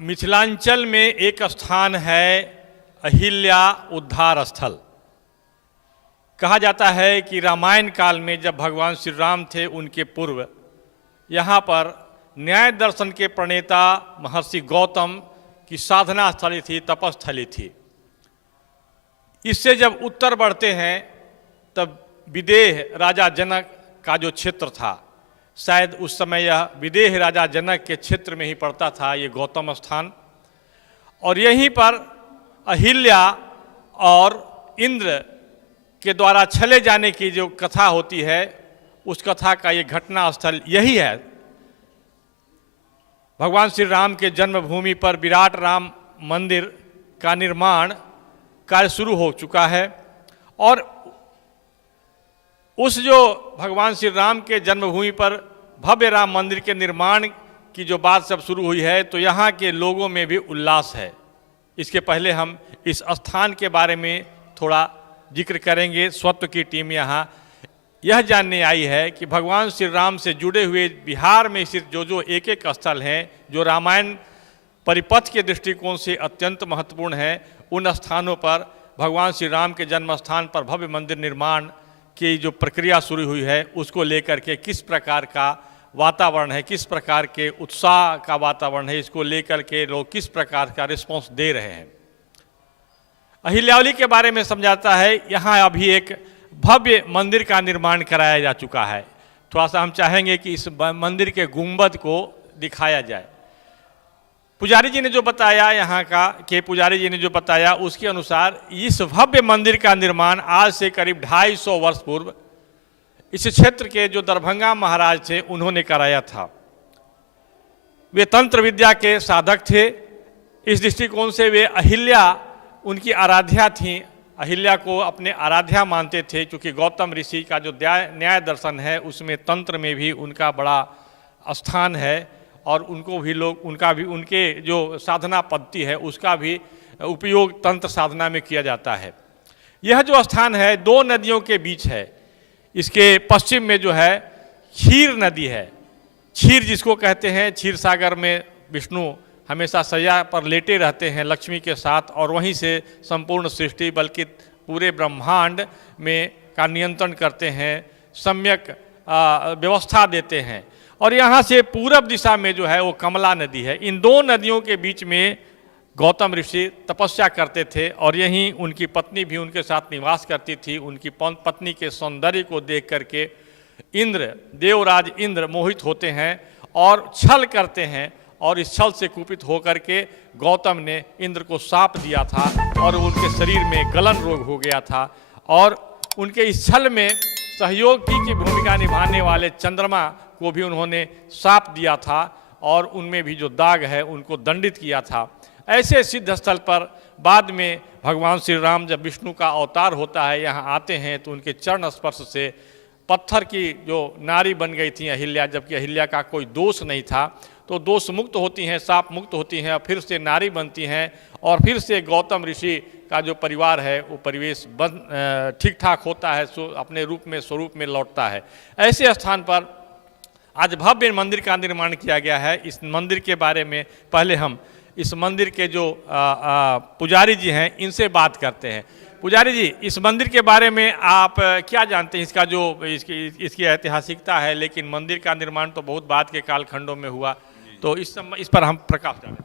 मिथिलांचल में एक स्थान है अहिल्या उद्धार स्थल। कहा जाता है कि रामायण काल में जब भगवान श्री राम थे उनके पूर्व यहाँ पर न्याय दर्शन के प्रणेता महर्षि गौतम की साधना स्थली थी, तपस्थली थी। इससे जब उत्तर बढ़ते हैं तब विदेह राजा जनक का जो क्षेत्र था, शायद उस समय यह विदेह राजा जनक के क्षेत्र में ही पड़ता था ये गौतम स्थान। और यहीं पर अहिल्या और इंद्र के द्वारा छले जाने की जो कथा होती है, उस कथा का ये घटना स्थल यही है। भगवान श्री राम के जन्मभूमि पर विराट राम मंदिर का निर्माण कार्य शुरू हो चुका है और उस जो भगवान श्री राम के जन्मभूमि पर भव्य राम मंदिर के निर्माण की जो बात सब शुरू हुई है, तो यहाँ के लोगों में भी उल्लास है। इसके पहले हम इस स्थान के बारे में थोड़ा जिक्र करेंगे। स्वत्व की टीम यहाँ यह जानने आई है कि भगवान श्री राम से जुड़े हुए बिहार में स्थित जो एक एक स्थल हैं जो रामायण परिपथ के दृष्टिकोण से अत्यंत महत्वपूर्ण हैं, उन स्थानों पर भगवान श्री राम के जन्म स्थान पर भव्य मंदिर निर्माण की जो प्रक्रिया शुरू हुई है, उसको लेकर के किस प्रकार का वातावरण है, किस प्रकार के उत्साह का वातावरण है, इसको लेकर के लोग किस प्रकार का रिस्पॉन्स दे रहे हैं। अहिल्यावली के बारे में समझाता है, यहाँ अभी एक भव्य मंदिर का निर्माण कराया जा चुका है। थोड़ा सा हम चाहेंगे कि इस मंदिर के गुंबद को दिखाया जाए। पुजारी जी ने जो बताया, यहाँ का के पुजारी जी ने जो बताया, उसके अनुसार इस भव्य मंदिर का निर्माण आज से करीब 250 वर्ष पूर्व इस क्षेत्र के जो दरभंगा महाराज थे उन्होंने कराया था। वे तंत्र विद्या के साधक थे। इस दृष्टिकोण से वे अहिल्या उनकी आराध्या थीं। अहिल्या को अपने आराध्या मानते थे, क्योंकि गौतम ऋषि का जो न्याय दर्शन है उसमें तंत्र में भी उनका बड़ा स्थान है और उनको भी लोग उनके जो साधना पद्धति है उसका भी उपयोग तंत्र साधना में किया जाता है। यह जो स्थान है 2 नदियों के बीच है। इसके पश्चिम में जो है क्षीर नदी है। क्षीर जिसको कहते हैं, क्षीर सागर में विष्णु हमेशा सैया पर लेटे रहते हैं लक्ष्मी के साथ, और वहीं से संपूर्ण सृष्टि बल्कि पूरे ब्रह्मांड में का नियंत्रण करते हैं, सम्यक व्यवस्था देते हैं। और यहाँ से पूरब दिशा में जो है वो कमला नदी है। इन 2 नदियों के बीच में गौतम ऋषि तपस्या करते थे और यहीं उनकी पत्नी भी उनके साथ निवास करती थी। उनकी पत्नी के सौंदर्य को देख करके इंद्र, देवराज इंद्र मोहित होते हैं और छल करते हैं, और इस छल से कुपित होकर के गौतम ने इंद्र को शाप दिया था और उनके शरीर में गलन रोग हो गया था। और उनके इस छल में सहयोगी की भूमिका निभाने वाले चंद्रमा को भी उन्होंने शाप दिया था और उनमें भी जो दाग है उनको दंडित किया था। ऐसे सिद्ध स्थल पर बाद में भगवान श्री राम जब विष्णु का अवतार होता है यहाँ आते हैं, तो उनके चरण स्पर्श से पत्थर की जो नारी बन गई थी अहिल्या, जबकि अहिल्या का कोई दोष नहीं था, तो दोष मुक्त होती हैं, शाप मुक्त होती हैं, फिर से नारी बनती हैं और फिर से गौतम ऋषि का जो परिवार है वो परिवेश ठीक ठाक होता है, अपने रूप में स्वरूप में लौटता है। ऐसे स्थान पर आज भव्य मंदिर का निर्माण किया गया है। इस मंदिर के बारे में पहले हम इस मंदिर के जो पुजारी जी हैं इनसे बात करते हैं। पुजारी जी, इस मंदिर के बारे में आप क्या जानते हैं? इसका जो इसकी ऐतिहासिकता है, लेकिन मंदिर का निर्माण तो बहुत बाद के कालखंडों में हुआ, तो इस पर हम प्रकाश डालें।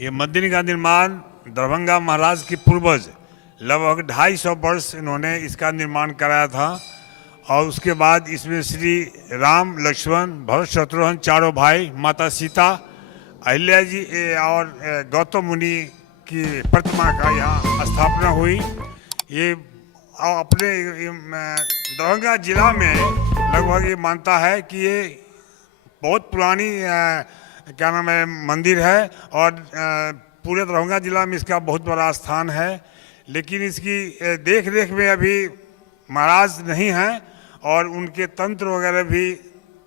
ये मंदिर का निर्माण दरभंगा महाराज के पूर्वज लगभग 250 वर्ष इन्होंने इसका निर्माण कराया था। और उसके बाद इसमें श्री राम, लक्ष्मण, भरत, शत्रुघ्न 4 भाई, माता सीता, अहिल्या जी और गौतम मुनि की प्रतिमा का यहाँ स्थापना हुई। ये अपने दरभंगा जिला में लगभग ये मानता है कि ये बहुत पुरानी क्या नाम है मंदिर है और पूरे दरभंगा जिला में इसका बहुत बड़ा स्थान है। लेकिन इसकी देख रेख में अभी महाराज नहीं हैं और उनके तंत्र वगैरह भी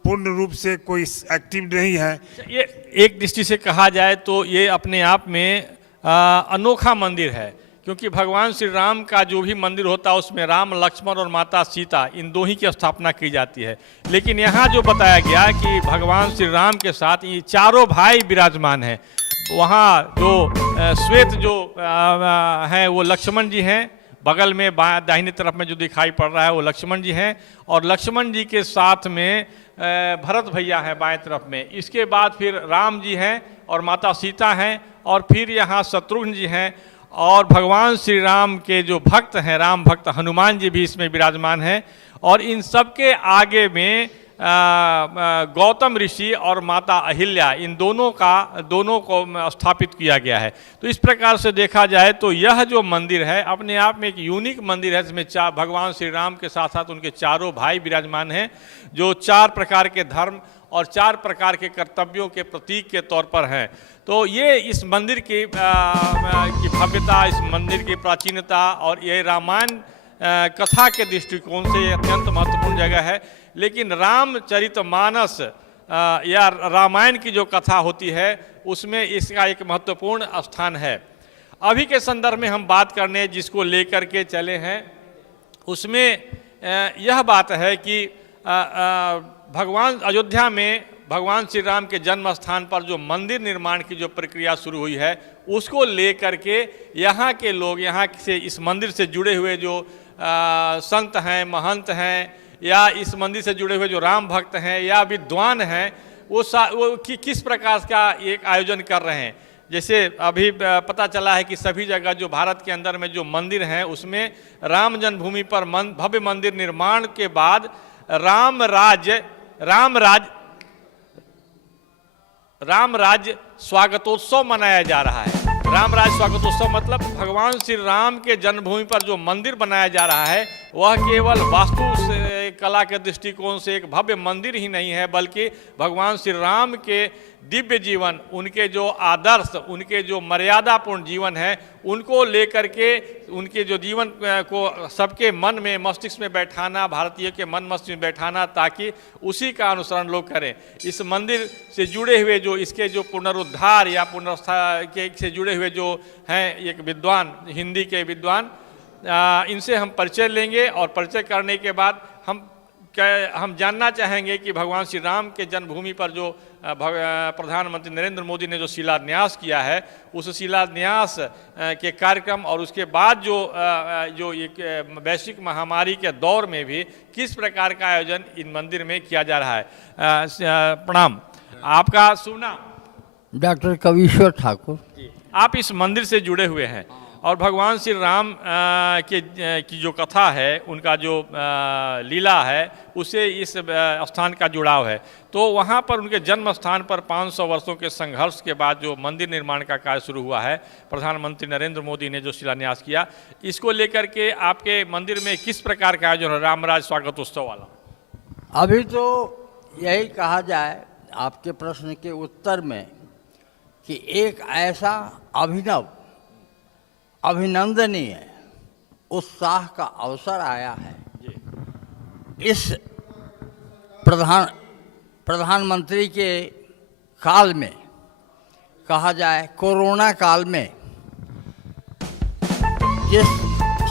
पूर्ण रूप से कोई एक्टिव नहीं है। ये एक दृष्टि से कहा जाए तो ये अपने आप में अनोखा मंदिर है, क्योंकि भगवान श्री राम का जो भी मंदिर होता है उसमें राम, लक्ष्मण और माता सीता इन 2 ही की स्थापना की जाती है। लेकिन यहाँ जो बताया गया कि भगवान श्री राम के साथ ये 4 भाई विराजमान हैं, वहाँ जो श्वेत जो हैं वो लक्ष्मण जी हैं, बगल में दाहिनी तरफ में जो दिखाई पड़ रहा है वो लक्ष्मण जी हैं, और लक्ष्मण जी के साथ में भरत भैया हैं बाएं तरफ में। इसके बाद फिर राम जी हैं और माता सीता हैं, और फिर यहाँ शत्रुघ्न जी हैं, और भगवान श्री राम के जो भक्त हैं, राम भक्त हनुमान जी भी इसमें विराजमान हैं, और इन सब के आगे में गौतम ऋषि और माता अहिल्या, इन दोनों को स्थापित किया गया है। तो इस प्रकार से देखा जाए तो यह जो मंदिर है अपने आप में एक यूनिक मंदिर है, जिसमें भगवान श्री राम के साथ साथ उनके चारों भाई विराजमान हैं, जो 4 प्रकार के धर्म और 4 प्रकार के कर्तव्यों के प्रतीक के तौर पर हैं। तो ये इस मंदिर की भव्यता, इस मंदिर की प्राचीनता और ये रामायण कथा के दृष्टिकोण से अत्यंत महत्वपूर्ण जगह है। लेकिन रामचरितमानस या रामायण की जो कथा होती है उसमें इसका एक महत्वपूर्ण स्थान है। अभी के संदर्भ में हम बात करने जिसको लेकर के चले हैं उसमें यह बात है कि भगवान अयोध्या में भगवान श्री राम के जन्म स्थान पर जो मंदिर निर्माण की जो प्रक्रिया शुरू हुई है उसको लेकर के यहाँ के लोग, यहाँ से इस मंदिर से जुड़े हुए जो संत हैं, महंत हैं, या इस मंदिर से जुड़े हुए जो राम भक्त हैं या विद्वान हैं, वो किस प्रकार का एक आयोजन कर रहे हैं। जैसे अभी पता चला है कि सभी जगह जो भारत के अंदर में जो मंदिर हैं उसमें राम जन्मभूमि पर भव्य मंदिर निर्माण के बाद राम राज्य स्वागतोत्सव मनाया जा रहा है। राम राज्य स्वागतोत्सव मतलब भगवान श्री राम के जन्मभूमि पर जो मंदिर बनाया जा रहा है वह केवल वास्तु से कला के दृष्टिकोण से एक भव्य मंदिर ही नहीं है, बल्कि भगवान श्री राम के दिव्य जीवन, उनके जो आदर्श, उनके जो मर्यादापूर्ण जीवन है, उनको लेकर के उनके जो जीवन को सबके मन में, मस्तिष्क में बैठाना, भारतीय के मन मस्तिष्क में बैठाना, ताकि उसी का अनुसरण लोग करें। इस मंदिर से जुड़े हुए जो इसके जो पुनरुद्धार या पुनर्स्था के से जुड़े हुए जो हैं एक विद्वान, हिंदी के विद्वान, इनसे हम परिचय लेंगे, और परिचय करने के बाद हम जानना चाहेंगे कि भगवान श्री राम के जन्मभूमि पर जो प्रधानमंत्री नरेंद्र मोदी ने जो शिलान्यास किया है, उस शिलान्यास के कार्यक्रम और उसके बाद जो एक वैश्विक महामारी के दौर में भी किस प्रकार का आयोजन इन मंदिर में किया जा रहा है। प्रणाम, आपका शुभ नाम? डॉक्टर कविश्वर ठाकुर। आप इस मंदिर से जुड़े हुए हैं और भगवान श्री राम की जो कथा है, उनका जो लीला है, उससे इस स्थान का जुड़ाव है। तो वहाँ पर उनके जन्म स्थान पर 500 वर्षों के संघर्ष के बाद जो मंदिर निर्माण का कार्य शुरू हुआ है, प्रधानमंत्री नरेंद्र मोदी ने जो शिलान्यास किया, इसको लेकर के आपके मंदिर में किस प्रकार का आयोजन है रामराज स्वागतोत्सव वाला? अभी तो यही कहा जाए आपके प्रश्न के उत्तर में कि एक ऐसा अभिनव, अभिनंदनीय उत्साह का अवसर आया है इस प्रधानमंत्री के काल में, कहा जाए कोरोना काल में, जिस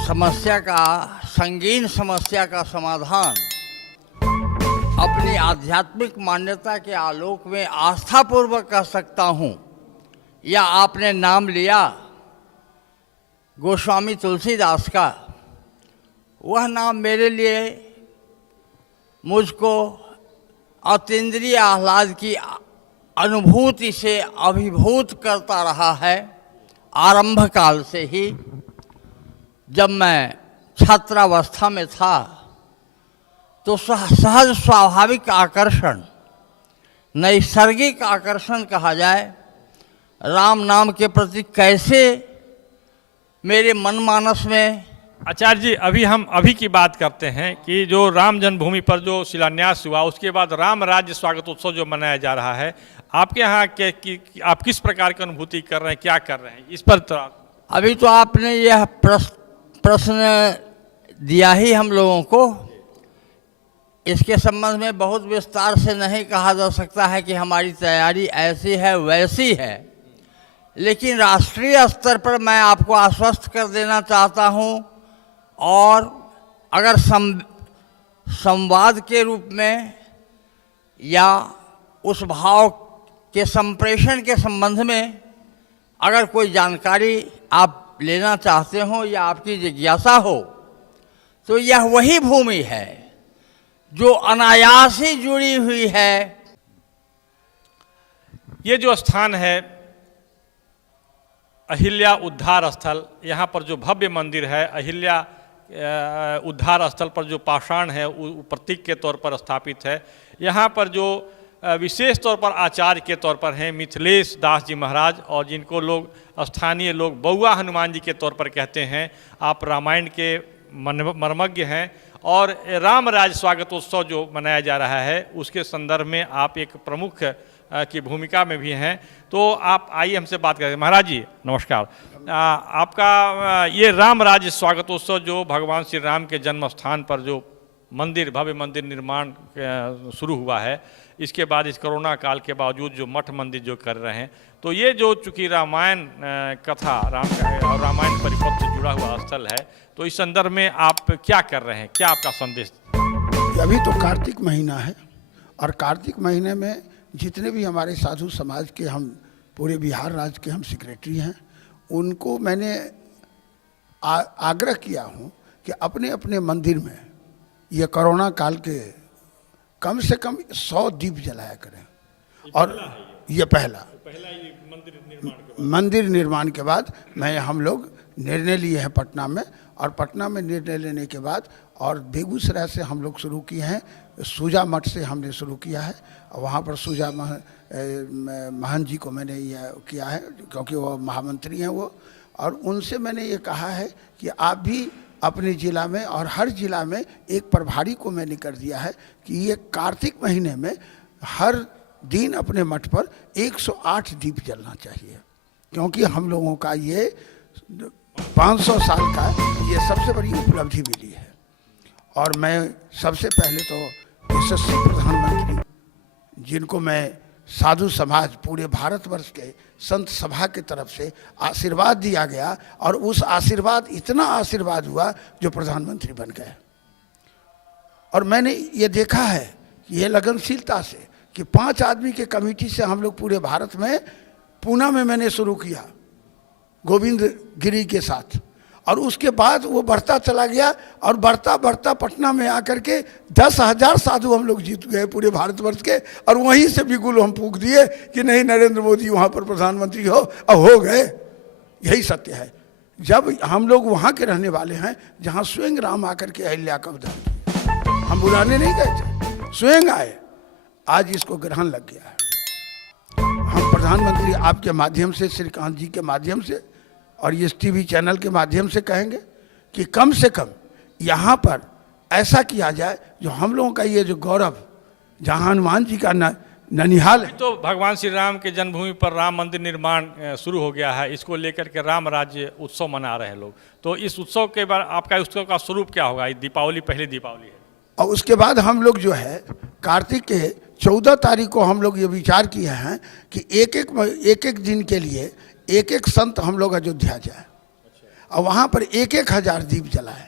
समस्या का, संगीन समस्या का समाधान अपनी आध्यात्मिक मान्यता के आलोक में आस्थापूर्वक कर सकता हूँ। या आपने नाम लिया गोस्वामी तुलसीदास का, वह नाम मेरे लिए मुझको अतीन्द्रिय आह्लाद की अनुभूति से अभिभूत करता रहा है आरंभ काल से ही। जब मैं छात्रावस्था में था तो सहज स्वाभाविक आकर्षण, नैसर्गिक आकर्षण कहा जाए, राम नाम के प्रति कैसे मेरे मनमानस में। आचार्य जी, हम अभी की बात करते हैं कि जो राम जन्मभूमि पर जो शिलान्यास हुआ, उसके बाद राम राज्य स्वागतोत्सव जो मनाया जा रहा है, आपके यहाँ आप किस प्रकार की अनुभूति कर रहे हैं, क्या कर रहे हैं इस पर? तो अभी तो आपने यह प्रश्न दिया ही हम लोगों को। इसके संबंध में बहुत विस्तार से नहीं कहा जा सकता है कि हमारी तैयारी ऐसी है वैसी है, लेकिन राष्ट्रीय स्तर पर मैं आपको आश्वस्त कर देना चाहता हूं, और अगर संवाद के रूप में या उस भाव के संप्रेषण के संबंध में अगर कोई जानकारी आप लेना चाहते हो या आपकी जिज्ञासा हो तो यह वही भूमि है जो अनायास ही जुड़ी हुई है। ये जो स्थान है अहिल्या उद्धार स्थल, यहाँ पर जो भव्य मंदिर है अहिल्या उद्धार स्थल पर जो पाषाण है वो प्रतीक के तौर पर स्थापित है। यहाँ पर जो विशेष तौर पर आचार्य के तौर पर हैं मिथिलेश दास जी महाराज, और जिनको लोग स्थानीय लोग बउआ हनुमान जी के तौर पर कहते हैं। आप रामायण के मर्मज्ञ हैं और रामराज स्वागतोत्सव जो मनाया जा रहा है उसके संदर्भ में आप एक प्रमुख की भूमिका में भी हैं। तो आप आइए हमसे बात करें। महाराज जी नमस्कार। आपका ये रामराज स्वागतोत्सव जो भगवान श्री राम के जन्म स्थान पर जो मंदिर भव्य मंदिर निर्माण शुरू हुआ है, इसके बाद इस कोरोना काल के बावजूद जो मठ मंदिर जो कर रहे हैं, तो ये जो चूँकि रामायण कथा रामायण परिपथ से जुड़ा हुआ स्थल है, तो इस संदर्भ में आप क्या कर रहे हैं, क्या आपका संदेश? अभी तो कार्तिक महीना है और कार्तिक महीने में जितने भी हमारे साधु समाज के हम पूरे बिहार राज्य के हम सेक्रेटरी हैं, उनको मैंने आग्रह किया हूँ कि अपने अपने मंदिर में ये कोरोना काल के कम से कम 100 दीप जलाया करें। और ये पहला मंदिर निर्माण के बाद हम लोग निर्णय लिए हैं पटना में, और पटना में निर्णय लेने के बाद और बेगूसराय से हम लोग शुरू किए हैं, सूजा मठ से हमने शुरू किया है। और वहाँ पर सूजा महंत जी को मैंने यह किया है क्योंकि वो महामंत्री हैं वो, और उनसे मैंने ये कहा है कि आप भी अपने ज़िला में और हर ज़िला में एक प्रभारी को मैंने कर दिया है कि ये कार्तिक महीने में हर दिन अपने मठ पर 108 दीप जलना चाहिए, क्योंकि हम लोगों का ये 500 साल का ये सबसे बड़ी उपलब्धि मिली है। और मैं सबसे पहले तो यशस्वी प्रधानमंत्री जिनको मैं साधु समाज पूरे भारतवर्ष के संत सभा की तरफ से आशीर्वाद दिया गया, और उस आशीर्वाद इतना आशीर्वाद हुआ जो प्रधानमंत्री बन गए। और मैंने ये देखा है कि ये लगनशीलता से कि 5 आदमी के कमेटी से हम लोग पूरे भारत में पूना में मैंने शुरू किया गोविंद गिरी के साथ, और उसके बाद वो बढ़ता चला गया और बढ़ता बढ़ता पटना में आकर के 10,000 साधु हम लोग जीत गए पूरे भारतवर्ष के। और वहीं से बिल्कुल हम फूंक दिए कि नहीं नरेंद्र मोदी वहाँ पर प्रधानमंत्री हो, अब हो गए। यही सत्य है। जब हम लोग वहाँ के रहने वाले हैं जहाँ स्वयं राम आकर के अहिल्या का उद्धार किया, हम बुलाने नहीं गए थे, स्वयं आए। आज इसको ग्रहण लग गया है। हम प्रधानमंत्री आपके माध्यम से, श्रीकांत जी के माध्यम से और इस टीवी चैनल के माध्यम से कहेंगे कि कम से कम यहाँ पर ऐसा किया जाए जो हम लोगों का ये जो गौरव, जहाँ हनुमान जी का ननिहाल है। तो भगवान श्री राम के जन्मभूमि पर राम मंदिर निर्माण शुरू हो गया है, इसको लेकर के राम राज्य उत्सव मना रहे हैं लोग। तो इस उत्सव के बाद आपका उत्सव का स्वरूप क्या होगा? दीपावली पहली दीपावली है, और उसके बाद हम लोग जो है कार्तिक के 14 तारीख को हम लोग ये विचार किए हैं कि एक एक दिन के लिए एक एक संत हम लोग अयोध्या जाए और वहाँ पर 1,000 दीप जलाए।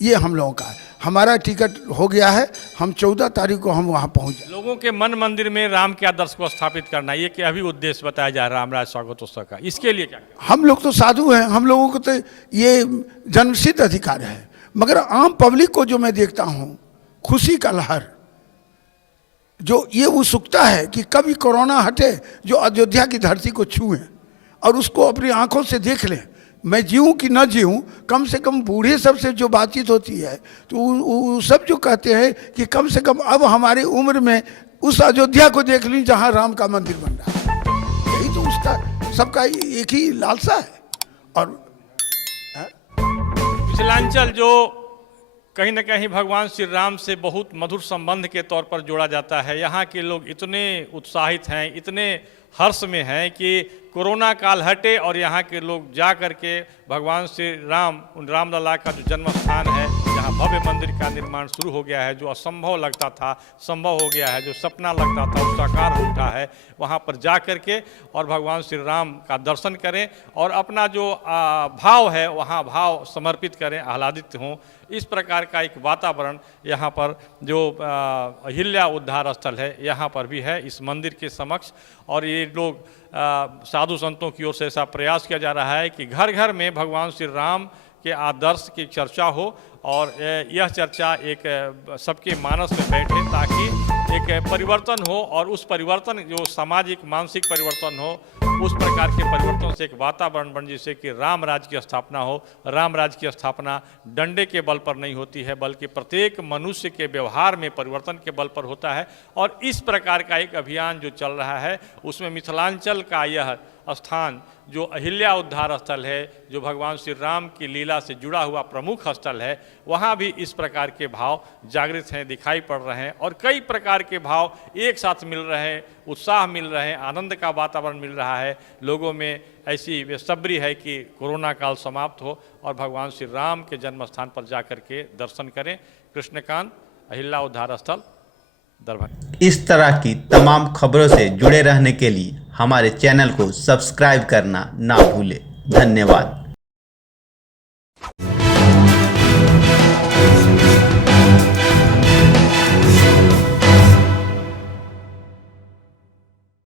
ये हम लोगों का है। हमारा टिकट हो गया है, हम 14 तारीख को हम वहाँ पहुँच जाए। लोगों के मन मंदिर में राम के आदर्श को स्थापित करना, ये क्या अभी उद्देश्य बताया जा रहा है रामराज स्वागतोत्सव का? इसके लिए क्या? हम लोग तो साधु हैं, हम लोगों को तो ये जन्मसिद्ध अधिकार है, मगर आम पब्लिक को जो मैं देखता हूँ खुशी का लहर, जो ये उत्सुकता है कि कभी कोरोना हटे, जो अयोध्या की धरती को छूए और उसको अपनी आंखों से देख लें। मैं जीऊँ कि न जीऊँ, कम से कम बूढ़े सब से जो बातचीत होती है तो वो सब जो कहते हैं कि कम से कम अब हमारी उम्र में उस अयोध्या को देख ली जहाँ राम का मंदिर बन रहा है। यही तो उसका सबका एक ही लालसा है। और मिथिलांचल जो कहीं न कहीं भगवान श्री राम से बहुत मधुर संबंध के तौर पर जोड़ा जाता है, यहाँ के लोग इतने उत्साहित हैं, इतने हर्ष में हैं कि कोरोना काल हटे और यहाँ के लोग जा कर के भगवान श्री राम, उन रामलला का जो जन्म स्थान है, जहाँ यहाँ भव्य मंदिर का निर्माण शुरू हो गया है। जो असंभव लगता था संभव हो गया है, जो सपना लगता था वो साकार हो उठा है। वहाँ पर जा कर के और भगवान श्री राम का दर्शन करें और अपना जो भाव है वहाँ भाव समर्पित करें, आह्लादित हों। इस प्रकार का एक वातावरण यहाँ पर जो अहिल्या उद्धार स्थल है यहाँ पर भी है इस मंदिर के समक्ष। और ये लोग साधु संतों की ओर से ऐसा प्रयास किया जा रहा है कि घर घर में भगवान श्री राम के आदर्श की चर्चा हो और यह चर्चा एक सबके मानस में बैठे ताकि एक परिवर्तन हो और उस परिवर्तन जो सामाजिक मानसिक परिवर्तन हो, उस प्रकार के परिवर्तन से एक वातावरण बन जिससे कि राम राज्य की स्थापना हो। राम राज्य की स्थापना डंडे के बल पर नहीं होती है बल्कि प्रत्येक मनुष्य के व्यवहार में परिवर्तन के बल पर होता है। और इस प्रकार का एक अभियान जो चल रहा है उसमें मिथिलांचल का यह स्थान जो अहिल्या उद्धार स्थल है, जो भगवान श्री राम की लीला से जुड़ा हुआ प्रमुख स्थल है, वहाँ भी इस प्रकार के भाव जागृत हैं, दिखाई पड़ रहे हैं। और कई प्रकार के भाव एक साथ मिल रहे हैं, उत्साह मिल रहे हैं, आनंद का वातावरण मिल रहा है। लोगों में ऐसी बेसब्री है कि कोरोना काल समाप्त हो और भगवान श्री राम के जन्म स्थान पर जा कर के दर्शन करें। कृष्णकांत, अहिल्या उद्धार स्थल, दरभंगा। इस तरह की तमाम खबरों से जुड़े रहने के लिए हमारे चैनल को सब्सक्राइब करना ना भूलें। धन्यवाद।